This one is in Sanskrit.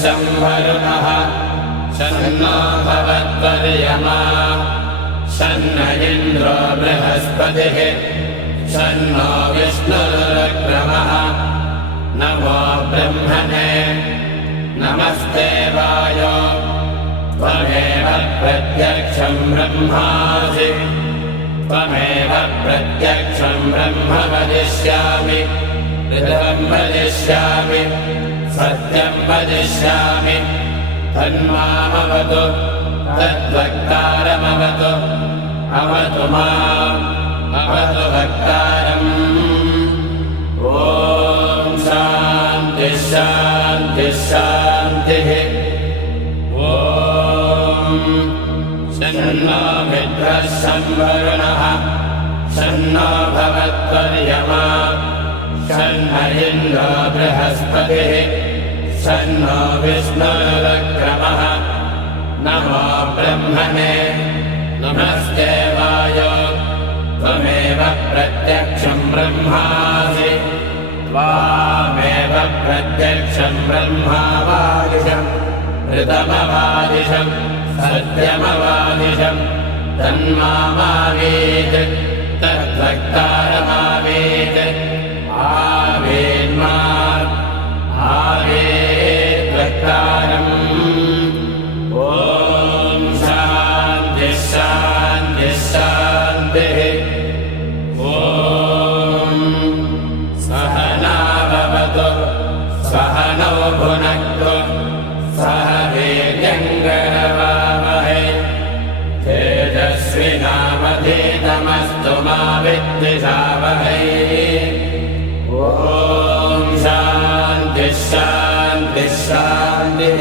शम्भरुणः शन्नो भवत्वर्यमा शन्न इन्द्रो बृहस्पतिः शन्नो विष्णुरुक्रमः नमो ब्रह्मणे नमस्ते वायो त्वमेव प्रत्यक्षं ब्रह्मासि त्वमेव प्रत्यक्षं ब्रह्म वदिष्यामि ऋतं वदिष्यामि सत्यं वदिष्यामि तन्मामवतु तद्वक्तारमवतु अवतु माम् अवतु वक्तारम् ॐ शान्तिः शान्तिः शान्तिः ॐ शन्नो मित्रः शम्भरुणः शन्नो भवत्वर्यमा शन्न इन्द्रो बृहस्पतिः शन्नो विष्णुरुक्रमः नमो ब्रह्मणे नमस्ते वायो त्वमेव प्रत्यक्षं ब्रह्मासि त्वामेव प्रत्यक्षं ब्रह्मावादिशं ऋतमवादिशं सत्यमवादिशं तन्मामावीत् तद्वक्तारमावीत् आवेन्मा आवेद्वक्तारम् ॐ शान्तिः शान्तिः शान्तिः ॐ सहनाववतु सहनौ भुनक्तु सह वीर्यङ्करवावहै तेजस्विनावधीतमस्तु मा विद्विषावहै ॐ शान्तिः शान्तिः शान्तिः